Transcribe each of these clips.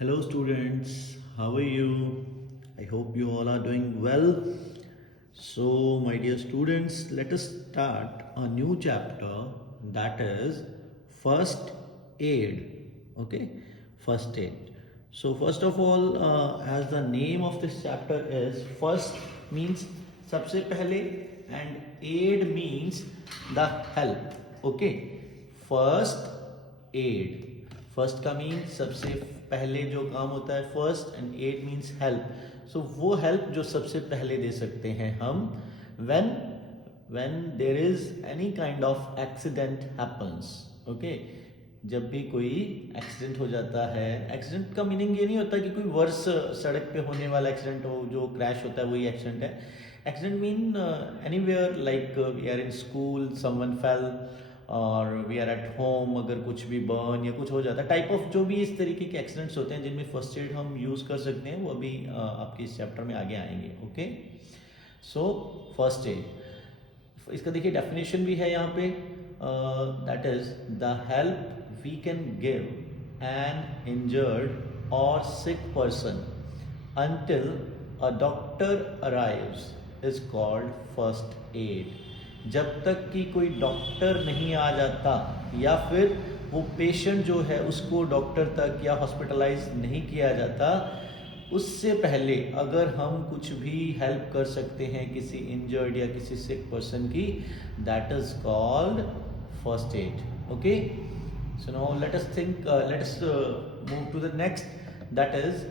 Hello, students. How are you? I hope you all are doing well. So, my dear students, let us start a new chapter that is first aid. Okay, first aid. So, first of all, as the name of this chapter is first means सबसे पहले and aid means the help. Okay, first aid. First का mean सबसे पहले जो काम होता है first and aid means help. So वो हेल्प जो सबसे पहले दे सकते हैं हम when when there is any kind of accident happens. Okay, जब भी कोई एक्सीडेंट हो जाता है, एक्सीडेंट का मीनिंग ये नहीं होता कि कोई वर्स सड़क पे होने वाला एक्सीडेंट हो, जो क्रैश होता है वही एक्सीडेंट है. Accident mean anywhere, like we are in school, someone fell, और वी आर एट होम, अगर कुछ भी बर्न या कुछ हो जाता है, टाइप ऑफ जो भी इस तरीके के एक्सीडेंट्स होते हैं जिनमें फर्स्ट एड हम यूज़ कर सकते हैं, वो अभी आपके इस चैप्टर में आगे आएंगे. ओके, सो फर्स्ट एड, इसका देखिए डेफिनेशन भी है यहाँ पे. That is the help we can give an injured और sick person until a doctor arrives is called first aid. जब तक कि कोई डॉक्टर नहीं आ जाता या फिर वो पेशेंट जो है उसको डॉक्टर तक या हॉस्पिटलाइज नहीं किया जाता, उससे पहले अगर हम कुछ भी हेल्प कर सकते हैं किसी इंजर्ड या किसी सिक पर्सन की, that is called first aid. Okay, so now let us think, let us move to the next, that is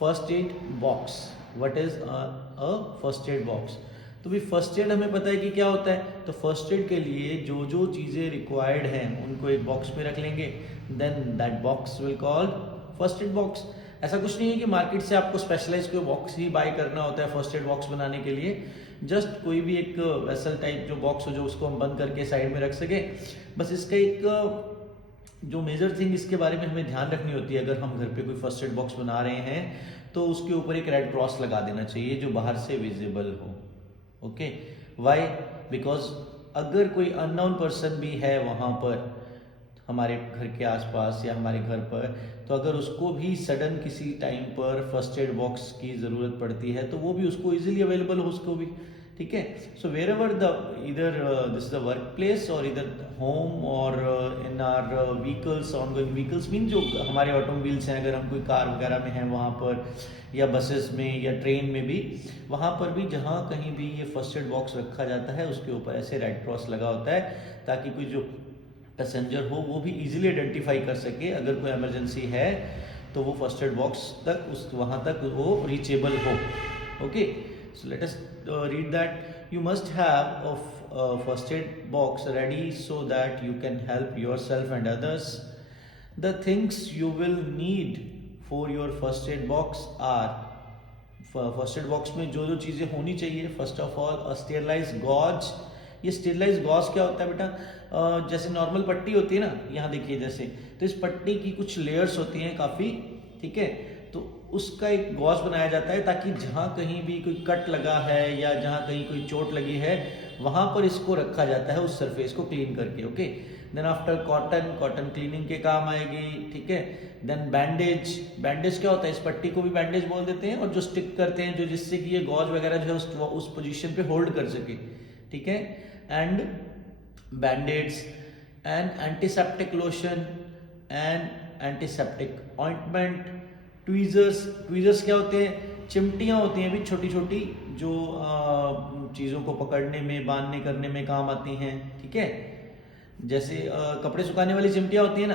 first aid box. What is a first aid box? तो भी first aid हमें पता है कि क्या होता है. तो फर्स्ट एड के लिए जो जो चीज़ें रिक्वायर्ड हैं उनको एक बॉक्स में रख लेंगे, then that box will called first aid box. ऐसा कुछ नहीं है कि मार्केट से आपको स्पेशलाइज कोई बॉक्स ही बाय करना होता है फर्स्ट एड बॉक्स बनाने के लिए. जस्ट कोई भी एक वेसल टाइप जो बॉक्स हो, जो उसको हम बंद करके साइड में रख सके. बस इसका एक जो मेजर थिंग इसके बारे में हमें ध्यान रखनी होती है, अगर हम घर पे कोई फर्स्ट एड बॉक्स बना रहे हैं तो उसके ऊपर एक रेड क्रॉस लगा देना चाहिए जो बाहर से विजिबल हो. Okay, Y? बिकॉज अगर कोई अननोन पर्सन भी है वहाँ पर हमारे घर के आसपास या हमारे घर पर, तो अगर उसको भी सडन किसी टाइम पर फर्स्ट एड बॉक्स की ज़रूरत पड़ती है तो वो भी उसको इजीली अवेलेबल हो, उसको भी. ठीक है. सो वेर एवर द इधर दिस द वर्क प्लेस और इधर होम और इन are vehicles, ongoing vehicles mean जो हमारे ऑटोमोबाइल्स हैं, अगर हम कोई कार वगैरह में हैं वहाँ पर, या बसेस में या ट्रेन में भी, वहाँ पर भी जहाँ कहीं भी ये फर्स्ट एड बॉक्स रखा जाता है उसके ऊपर ऐसे रेड क्रॉस लगा होता है, ताकि कोई जो पैसेंजर हो वो भी इजीली आइडेंटिफाई कर सके. अगर कोई इमरजेंसी है तो वो फर्स्ट एड बॉक्स तक, उस वहाँ तक वो रीचेबल हो. Okay, so let us read that. You must have a first aid box ready so that you can help yourself and others. The things you will need for your first aid box are, first aid box में जो जो चीज़ें होनी चाहिए, first of all a sterilize gauze. ये sterilize gauze क्या होता है बेटा? जैसे नॉर्मल पट्टी होती है ना, यहाँ देखिए जैसे, तो इस पट्टी की कुछ लेयर्स होती हैं काफ़ी. ठीक है, तो उसका एक गॉज बनाया जाता है ताकि जहाँ कहीं भी कोई कट लगा है या जहाँ कहीं कोई चोट लगी है वहाँ पर इसको रखा जाता है, उस सरफेस को क्लीन करके. Okay, then after cotton cleaning के काम आएगी. ठीक है. Then bandage. बैंडेज क्या होता है? इस पट्टी को भी बैंडेज बोल देते हैं, और जो स्टिक करते हैं, जो जिससे कि ये गॉज वगैरह जो है उस पोजीशन पे होल्ड कर सके. ठीक है. And बैंडेड्स and antiseptic lotion and antiseptic ointment. Tweezers क्या होते हैं? चिमटियाँ होती हैं भी छोटी छोटी, जो चीज़ों को पकड़ने में, बांधने करने में काम आती हैं. ठीक है, जैसे कपड़े सुखाने वाली चिमटियाँ होती हैं ना,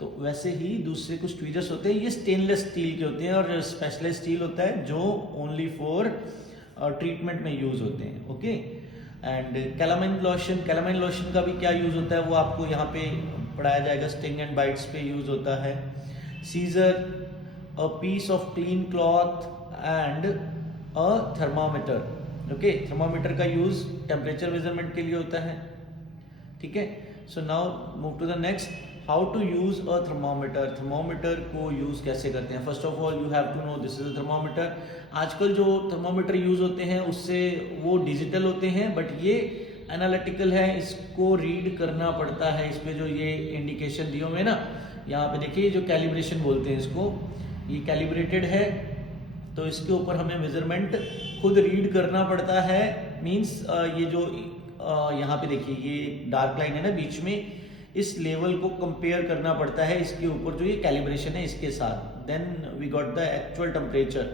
तो वैसे ही दूसरे कुछ ट्वीजर्स होते हैं. ये स्टेनलेस स्टील के होते हैं और स्पेशलाइज स्टील होता है जो ओनली फॉर ट्रीटमेंट में यूज़ होते हैं. ओके. एंड कैलामाइन लोशन का भी क्या यूज़ होता है वो आपको यहाँ पे पढ़ाया जाएगा. स्टिंग एंड बाइट्स पे यूज़ होता है. Scissor, a piece of clean cloth and a thermometer. okay, thermometer का यूज टेम्परेचर मेजरमेंट के लिए होता है. ठीक है. So now move to the next, how to use a thermometer. Thermometer को यूज कैसे करते हैं? First of all you have to know this is a thermometer. आजकल जो थर्मोमीटर यूज होते हैं उससे वो डिजिटल होते हैं, बट ये एनालिटिकल है, इसको रीड करना पड़ता है. इसमें जो ये इंडिकेशन दिए हुए ना, यहाँ पे देखिए जो कैलिब्रेशन बोलते हैं इसको, ये कैलिब्रेटेड है, तो इसके ऊपर हमें मेजरमेंट खुद रीड करना पड़ता है। मींस ये जो यहाँ पे देखिए ये डार्क लाइन है ना बीच में, इस लेवल को कंपेयर करना पड़ता है इसके ऊपर जो ये कैलिब्रेशन है इसके साथ, then we got the actual temperature.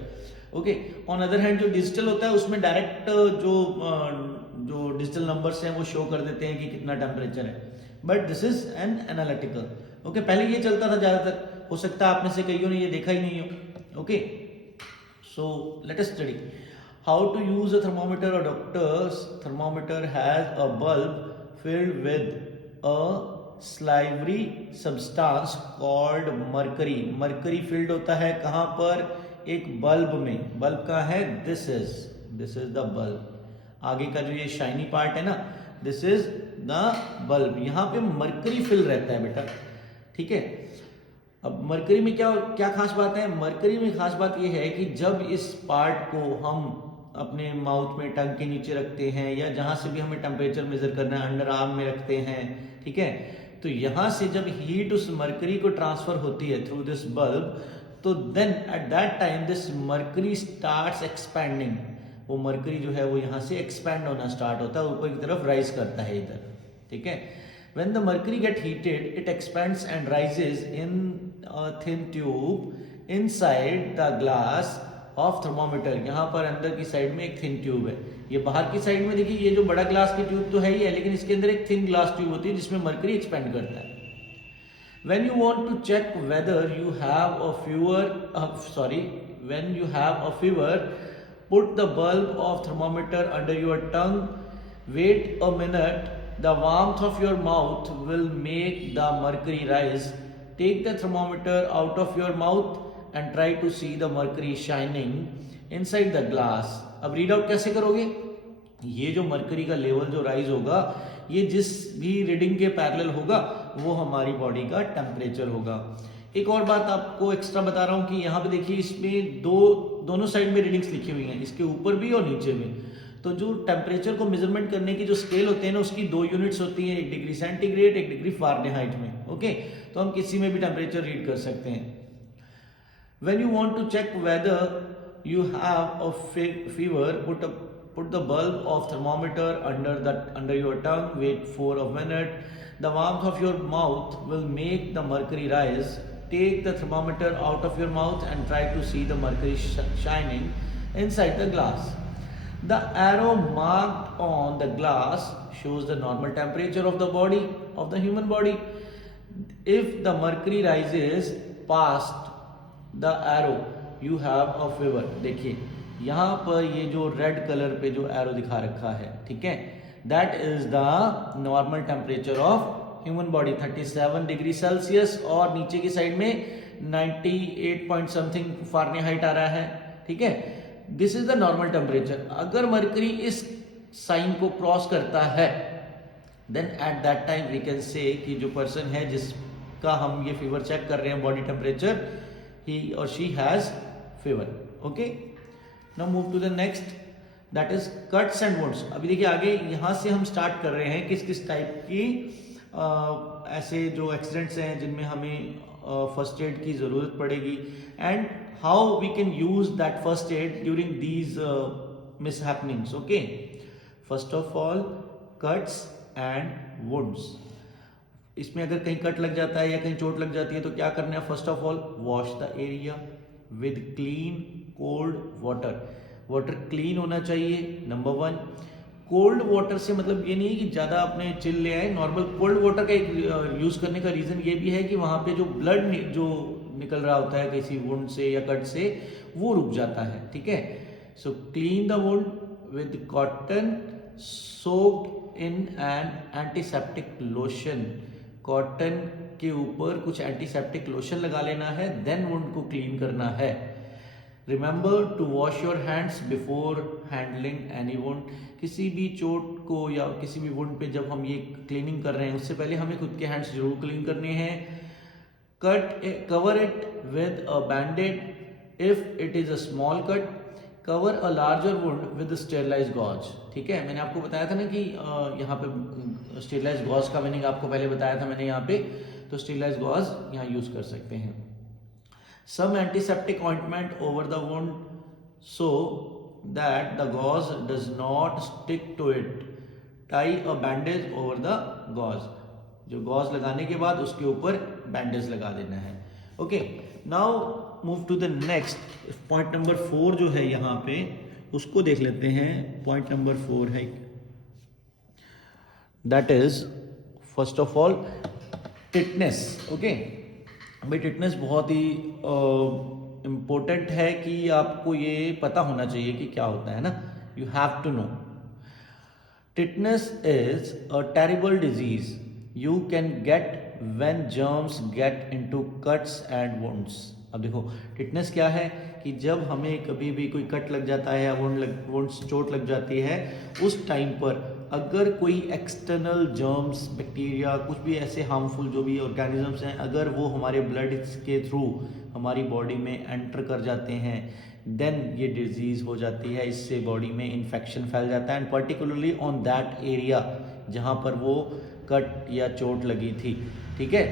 Okay, on other hand जो डिजिटल होता है उसमें डायरेक्ट जो डिजिटल नंबर्स हैं वो शो कर देते हैं कि कितना टेम्परेचर है, but this is an analytical. Okay, पहले ये चलता था ज्यादातर, हो सकता है आप में से कईयों ने ये देखा ही नहीं हो। Okay, so let us study how to use a thermometer. A doctor's thermometer has a bulb filled with a slippery substance called mercury. mercury filled होता है कहाँ पर, एक बल्ब में। बल्ब कहाँ है, दिस इज द बल्ब। आगे का जो ये शाइनी पार्ट है ना, दिस इज द बल्ब। यहाँ पे मरकरी फिल रहता है बेटा, ठीक है। अब मरकरी में क्या क्या खास बात है, मरकरी में खास बात ये है कि जब इस पार्ट को हम अपने माउथ में, टंग के नीचे रखते हैं, या जहां से भी हमें टेम्परेचर मेजर करना है, अंडर आर्म में रखते हैं, ठीक है, तो यहां से जब हीट उस मरकरी को ट्रांसफर होती है थ्रू दिस बल्ब, तो then at that time this mercury starts expanding. वो मरकरी जो है वो यहाँ से एक्सपैंड होना स्टार्ट होता है, ऊपर की तरफ राइज करता है इधर, ठीक है। When the mercury get heated, it expands and rises in a thin tube inside the glass of thermometer. यहाँ पर अंदर की साइड में एक थिन ट्यूब है। ये बाहर की साइड में देखिए, ये जो बड़ा ग्लास की ट्यूब तो है ही है, लेकिन इसके अंदर एक थिन ग्लास ट्यूब होती है जिसमें मरकरी एक्सपेंड करता है। When you want to check whether you have a fever, put the bulb of thermometer under your tongue, wait a minute, the warmth of your mouth will make the mercury rise. Take the thermometer out of your mouth and try to see the mercury shining inside the glass. अब read out कैसे करोगे, ये जो mercury का level जो rise होगा, ये जिस भी रीडिंग के पैरेलल होगा वो हमारी बॉडी का टेम्परेचर होगा। एक और बात आपको एक्स्ट्रा बता रहा हूं कि यहाँ पे देखिए, इसमें दोनों साइड में रीडिंग्स लिखी हुई हैं, इसके ऊपर भी और नीचे भी। तो जो टेम्परेचर को मेजरमेंट करने की जो स्केल होते हैं ना, उसकी 2 यूनिट्स होती हैं, 1 डिग्री सेंटीग्रेड, 1 डिग्री फारेनहाइट में। ओके, तो हम किसी में भी टेम्परेचर रीड कर सकते हैं। When you want to check whether you have a fever, put the bulb of thermometer under your tongue, wait for a minute. The warmth of your mouth will make the mercury rise. Take the thermometer out of your mouth and try to see the mercury shining inside the glass. The arrow marked on the glass shows the normal temperature of the body, of the human body. If the mercury rises past the arrow, you have a fever. देखिए यहाँ पर ये जो red colour पे जो arrow दिखा रखा है, ठीक है, that is the normal temperature of human body, 37 degree Celsius, और नीचे की साइड में 98 पॉइंट समथिंग फारेनहाइट आ रहा है, ठीक है। This is the normal temperature. अगर मरकरी इस साइन को क्रॉस करता है, then at that time we can say कि जो पर्सन है जिसका हम ये फीवर चेक कर रहे हैं, body temperature, he or she has fever. Okay, now move to the next, that is cuts and wounds. अभी देखिए आगे यहाँ से हम स्टार्ट कर रहे हैं किस किस टाइप की ऐसे जो एक्सीडेंट्स हैं जिनमें हमें फर्स्ट एड की ज़रूरत पड़ेगी, and how we can use that first aid during these mishappenings. Okay, first of all cuts and wounds. इसमें अगर कहीं कट लग जाता है या कहीं चोट लग जाती है तो क्या करना है, first of all wash the area with clean cold water. Water clean होना चाहिए, नंबर 1। कोल्ड वाटर से मतलब ये नहीं कि ज़्यादा अपने चिल ले आए, नॉर्मल कोल्ड वाटर का एक यूज़ करने का रीज़न ये भी है कि वहाँ पे जो ब्लड जो निकल रहा होता है किसी वुंड से या कट से, वो रुक जाता है, ठीक है। So clean the wound with cotton soaked in an antiseptic lotion. Cotton के ऊपर कुछ एंटीसेप्टिक लोशन लगा लेना है, देन वुंड को क्लीन करना है। Remember to wash your hands before handling any wound. किसी भी चोट को या किसी भी वुंड पे जब हम ये क्लीनिंग कर रहे हैं, उससे पहले हमें खुद के हैंड्स जरूर क्लीन करने हैं। Cover it with a bandaid if it is a small cut. Cover a larger wound with sterilise gauze. ठीक है, मैंने आपको बताया था ना कि यहाँ पे स्टेरलाइज गॉज का मीनिंग आपको पहले बताया था मैंने यहाँ पे, तो स्टेरलाइज गॉज यहाँ यूज कर सकते हैं। some antiseptic ointment over the wound so that the gauze does not stick to it. Tie a bandage over the gauze. जो गॉज लगाने के बाद उसके ऊपर बैंडेज लगा देना है. Okay, now move to the next. Point number 4 जो है यहाँ पे उसको देख लेते हैं. पॉइंट नंबर 4 है, that is first of all tetanus. Okay, भाई टिटनेस बहुत ही इम्पोर्टेंट है कि आपको ये पता होना चाहिए कि क्या होता है ना. You have to know. Tetanus is a terrible disease you can get when germs get into cuts and wounds. अब देखो टिटनेस क्या है कि जब हमें कभी भी कोई कट लग जाता है या वुंड्स चोट लग जाती है, उस टाइम पर अगर कोई एक्सटर्नल जर्म्स, बैक्टीरिया, कुछ भी ऐसे हार्मफुल जो भी ऑर्गेनिजम्स हैं, अगर वो हमारे ब्लड के थ्रू हमारी बॉडी में एंटर कर जाते हैं, देन ये डिजीज़ हो जाती है. इससे बॉडी में इन्फेक्शन फैल जाता है, and particularly on that area जहाँ पर वो कट या चोट लगी थी. ठीक है,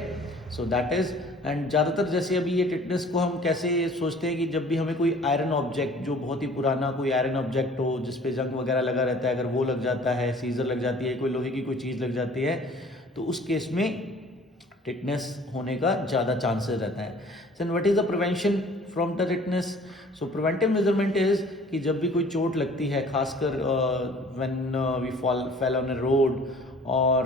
सो दैट इज. एंड ज़्यादातर जैसे अभी ये टिटनेस को हम कैसे सोचते हैं कि जब भी हमें कोई आयरन ऑब्जेक्ट, जो बहुत ही पुराना कोई आयरन ऑब्जेक्ट हो जिसपे जंग वगैरह लगा रहता है, अगर वो लग जाता है, सीजर लग जाती है, कोई लोहे की कोई चीज़ लग जाती है, तो उस केस में टिटनेस होने का ज़्यादा चांसेस रहता है. Then what is the prevention from the tetanus? So preventive measurement is कि जब भी कोई चोट लगती है, खासकर when we fell on a road, और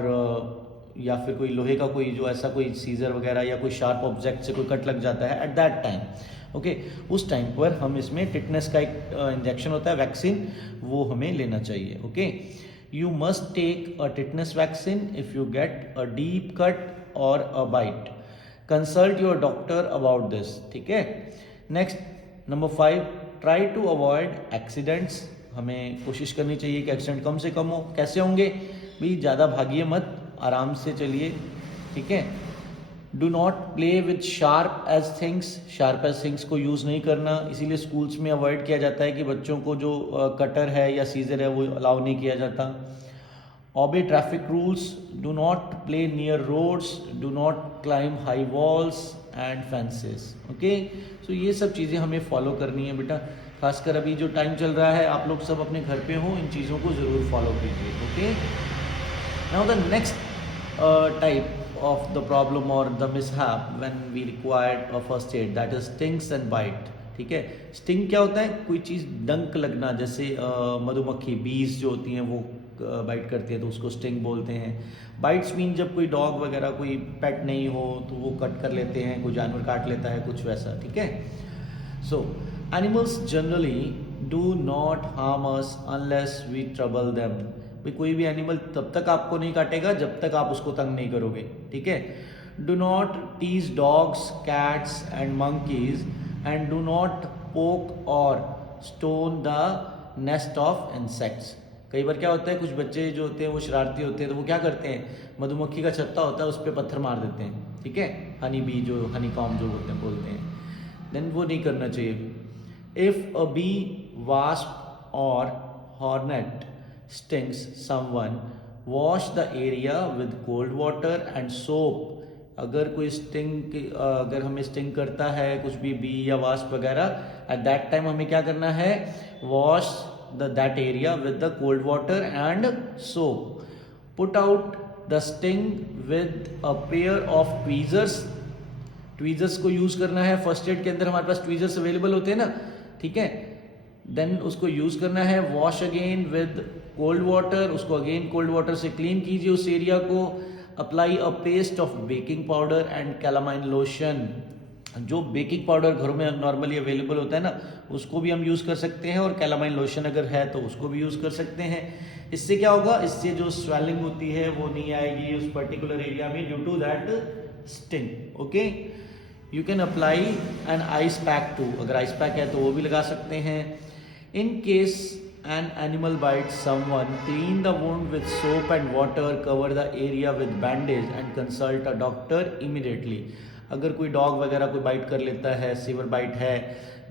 या फिर कोई लोहे का कोई जो ऐसा कोई सीजर वगैरह या कोई शार्प ऑब्जेक्ट से कोई कट लग जाता है एट दैट टाइम. ओके, उस टाइम पर हम इसमें टिटनेस का एक इंजेक्शन होता है, वैक्सीन, वो हमें लेना चाहिए. Okay, you must take a tetanus vaccine if you get a deep cut or a bite. Consult your doctor about this. ठीक है. Next, number 5, try to avoid accidents. हमें कोशिश करनी चाहिए कि एक्सीडेंट कम से कम हो. कैसे होंगे भी? ज़्यादा भागिए मत, आराम से चलिए. ठीक है. Do not play with sharp edge things. Sharp edge things को यूज़ नहीं करना, इसीलिए स्कूल्स में अवॉइड किया जाता है कि बच्चों को जो कटर है या सीजर है वो अलाउ नहीं किया जाता. Obey traffic rules. Do not play near roads. Do not climb high walls and fences. Okay, so ये सब चीज़ें हमें फॉलो करनी है बेटा. खासकर अभी जो टाइम चल रहा है, आप लोग सब अपने घर पे हो, इन चीज़ों को ज़रूर फॉलो कीजिए. Okay, now the next type of the problem or the mishap when we required a first aid, that is stings and bite. ठीक है. स्टिंग क्या होता है? कोई चीज़ डंक लगना, जैसे मधुमक्खी, बीज जो होती हैं वो बाइट करती है तो उसको स्टिंग बोलते हैं. बाइट्स मीन जब कोई डॉग वगैरह, कोई पेट नहीं हो तो वो कट कर लेते हैं, कोई जानवर काट लेता है, कुछ वैसा. ठीक है. So animals generally do not harm us unless we trouble them. भाई कोई भी एनिमल तब तक आपको नहीं काटेगा जब तक आप उसको तंग नहीं करोगे. ठीक है. Do not tease dogs, cats and monkeys and do not poke or stone the nest of insects. कई बार क्या होता है, कुछ बच्चे जो होते हैं वो शरारती होते हैं, तो वो क्या करते हैं, मधुमक्खी का छत्ता होता है उस पर पत्थर मार देते हैं. ठीक है. हनी बी, जो हनी कॉम जो होते हैं, बोलते हैं, देन वो नहीं करना चाहिए. इफ अ बी, वास्प और hornet stings someone, wash the area with cold water and soap. अगर कोई अगर हमें स्टिंग करता है कुछ भी बी या वास्प वगैरह, एट दैट टाइम हमें क्या करना है, wash that area with the cold water and soap. Put out the sting with a pair of tweezers. Tweezers को यूज करना है. फर्स्ट एड के अंदर हमारे पास ट्वीजर्स अवेलेबल होते हैं ना. ठीक है. देन उसको यूज करना है. Wash again with cold water. उसको अगेन कोल्ड वाटर से क्लीन कीजिए उस एरिया को. Apply a paste of baking powder and calamine lotion. जो बेकिंग पाउडर घरों में नॉर्मली अवेलेबल होता है ना, उसको भी हम यूज़ कर सकते हैं, और कैलामाइन लोशन अगर है तो उसको भी यूज़ कर सकते हैं. इससे क्या होगा, इससे जो स्वेलिंग होती है वो नहीं आएगी उस पर्टिकुलर एरिया में due to that sting. Okay. You can apply an ice pack too. अगर आइस पैक है तो वो भी लगा सकते हैं. In case an animal bites someone, clean the wound with soap and water, cover the area with bandage and consult a doctor immediately. अगर कोई डॉग वगैरह कोई बाइट कर लेता है, सीवर बाइट है,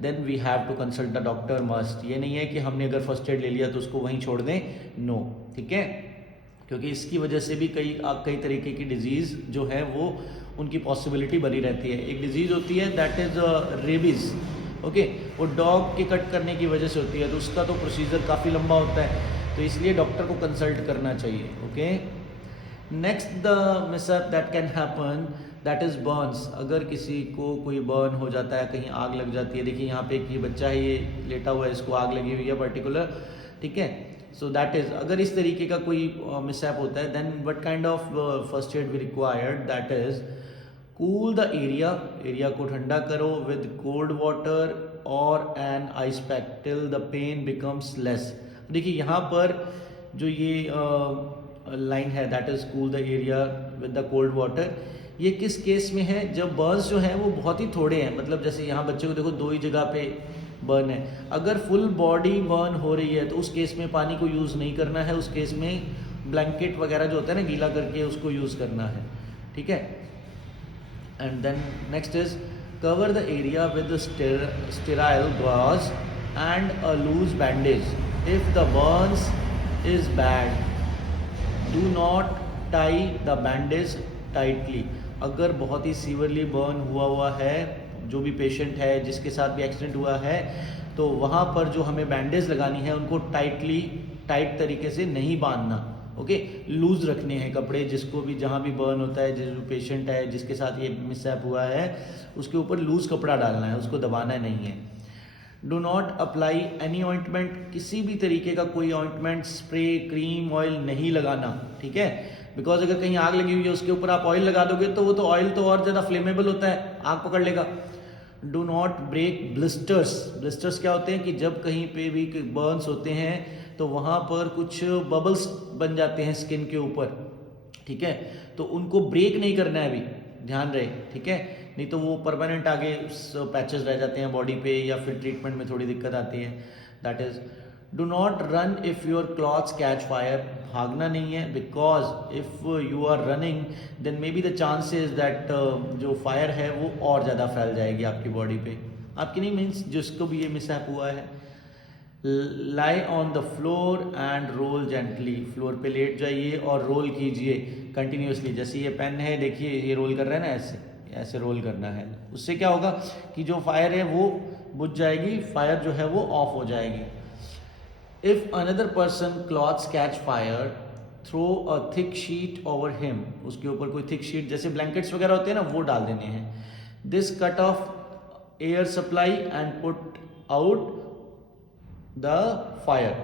then we have to consult the doctor must. ये नहीं है कि हमने अगर फर्स्ट एड ले लिया तो उसको वहीं छोड़ दें. नो. ठीक है. क्योंकि इसकी वजह से भी कई तरीके की डिजीज़ जो है वो उनकी पॉसिबिलिटी बनी रहती है। एक डिजीज़ होती है दैट इज़ रेबीज़, ओके, वो डॉग के कट करने की वजह से होती है, तो उसका तो प्रोसीजर काफ़ी लंबा होता है, तो इसलिए डॉक्टर को कंसल्ट करना चाहिए। Okay, next the mishap that can happen that is burns. अगर किसी को कोई बर्न हो जाता है, कहीं आग लग जाती है, देखिए यहाँ पे एक ये बच्चा है, ये लेटा हुआ है, इसको आग लगी हुई है पर्टिकुलर, ठीक है। सो दैट इज़, अगर इस तरीके का कोई मिसअप होता है, then what kind of first aid we required, that is cool the area को ठंडा करो विद कोल्ड वाटर और an ice pack till the pain becomes less. देखिए यहाँ पर जो ये लाइन है that is cool the area with the cold water, ये किस केस में है, जब बर्न्स जो हैं वो बहुत ही थोड़े हैं, मतलब जैसे यहाँ बच्चे को देखो 2 ही जगह पे बर्न है। अगर फुल बॉडी बर्न हो रही है तो उस केस में पानी को यूज़ नहीं करना है, उस केस में ब्लैंकेट वगैरह जो होता है ना गीला करके उसको यूज़ करना है, ठीक है। And then next is cover the area with the sterile gauze and a loose bandage. If the burns is bad, do not tie the bandage tightly. अगर बहुत ही सीवियरली बर्न हुआ है, जो भी पेशेंट है जिसके साथ भी एक्सीडेंट हुआ है, तो वहाँ पर जो हमें बैंडेज लगानी है उनको टाइट तरीके से नहीं बांधना, ओके, लूज रखने हैं कपड़े। जिसको भी जहाँ भी बर्न होता है, जो पेशेंट है जिसके साथ ये मिसहैप हुआ है, उसके ऊपर लूज कपड़ा डालना है, उसको दबाना नहीं है। Do not apply any ointment, किसी भी तरीके का कोई ऑइंटमेंट, स्प्रे, क्रीम, ऑयल नहीं लगाना, ठीक है। बिकॉज अगर कहीं आग लगी हुई है उसके ऊपर आप ऑयल लगा दोगे तो वो तो ऑयल तो और ज़्यादा फ्लेमेबल होता है, आग पकड़ लेगा। डो नॉट ब्रेक ब्लिस्टर्स क्या होते हैं कि जब कहीं पे भी बर्न्स होते हैं तो वहाँ पर कुछ बबल्स बन जाते हैं स्किन के ऊपर, ठीक है, तो उनको ब्रेक नहीं करना है, अभी ध्यान रहे, ठीक है, नहीं तो वो परमानेंट आगे पैचेस रह जाते हैं बॉडी पे, या फिर ट्रीटमेंट में थोड़ी दिक्कत आती है। That is do not run if your clothes catch fire, भागना नहीं है, because if you are running then may be the chances that जो फायर है वो और ज़्यादा फैल जाएगी आपकी बॉडी पे, आपकी नहीं, मीन्स जिसको भी ये मिसहैप हुआ है। Lie on the floor and roll gently, floor पे लेट जाइए और रोल कीजिए कंटिन्यूसली। जैसे ये पेन है, देखिए ये रोल कर रहा है ना, ऐसे रोल करना है, उससे क्या होगा कि जो फायर है वो बुझ जाएगी, फायर जो है वो ऑफ हो जाएगी। If another person clothes catch fire throw a thick sheet over him, उसके ऊपर कोई थिक शीट जैसे ब्लैंकेट्स वगैरह होते हैं ना, वो डाल देने हैं। This cut off air supply and put out the fire,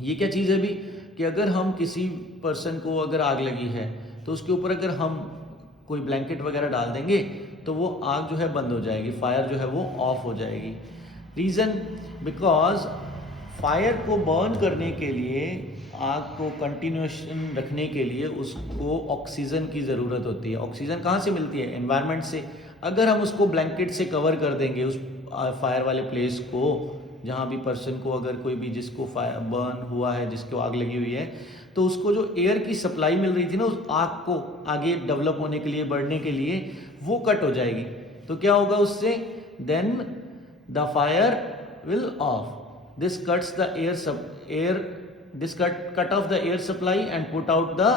ये क्या चीज़ है भी कि अगर हम किसी पर्सन को अगर आग लगी है तो उसके ऊपर अगर हम कोई ब्लैंकेट वगैरह डाल देंगे तो वो आग जो है बंद हो जाएगी, फायर जो है वो ऑफ हो जाएगी। रीज़न, बिकॉज फायर को बर्न करने के लिए, आग को कंटिन्यूएशन रखने के लिए उसको ऑक्सीजन की ज़रूरत होती है। ऑक्सीजन कहाँ से मिलती है? एनवायरनमेंट से। अगर हम उसको ब्लैंकेट से कवर कर देंगे उस फायर वाले प्लेस को, जहाँ भी पर्सन को, अगर कोई भी जिसको फायर बर्न हुआ है, जिसको आग लगी हुई है, तो उसको जो एयर की सप्लाई मिल रही थी ना उस आग को आगे डेवलप होने के लिए, बढ़ने के लिए, वो कट हो जाएगी। तो क्या होगा उससे? Then the fire will off. This cuts the cut off the air supply and put out the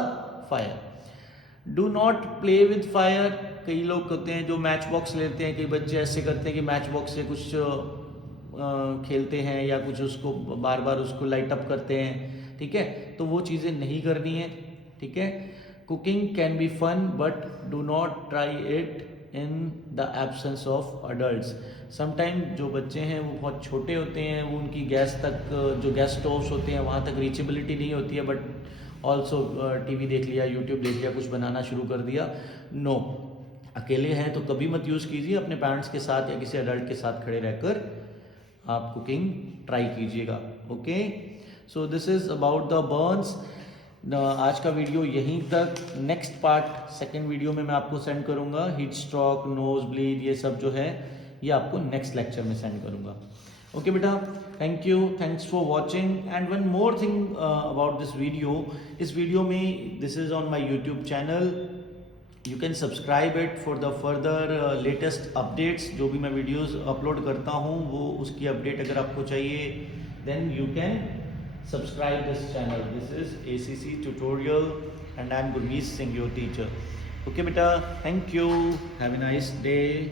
fire. Do not play with fire. कई लोग होते हैं जो मैच बॉक्स लेते हैं, कई बच्चे ऐसे करते हैं कि मैच बॉक्स से कुछ खेलते हैं या कुछ उसको बार बार उसको लाइट अप करते हैं, ठीक है, तो वो चीज़ें नहीं करनी है, ठीक है। Cooking can be fun but do not try it in the absence of adults. Sometime जो बच्चे हैं वो बहुत छोटे होते हैं, वो उनकी गैस तक, जो गैस स्टोव्स होते हैं वहाँ तक रीचेबिलिटी नहीं होती है, बट ऑल्सो टीवी देख लिया, यूट्यूब देख लिया, कुछ बनाना शुरू कर दिया। नो, अकेले हैं तो कभी मत यूज़ कीजिए, अपने पेरेंट्स के साथ या किसी अडल्ट के साथ खड़े रहकर आप कुकिंग ट्राई कीजिएगा। Okay, so this is about the Burns. आज का वीडियो यहीं तक। नेक्स्ट पार्ट सेकेंड वीडियो में मैं आपको सेंड करूंगा। हीट स्ट्रोक, नोज ब्लीड, ये सब जो है ये आपको नेक्स्ट लेक्चर में सेंड करूंगा। ओके बेटा, thank you, thanks for watching. And one more thing about this video, इस वीडियो में, this is on my YouTube channel, you can subscribe it for the further latest updates. जो भी मैं videos upload करता हूँ वो उसकी अपडेट अगर आपको चाहिए, then you can subscribe this channel. This is ACC tutorial and I am Gurmeet Singh, your teacher. Okay, beta. Thank you. Have a nice day.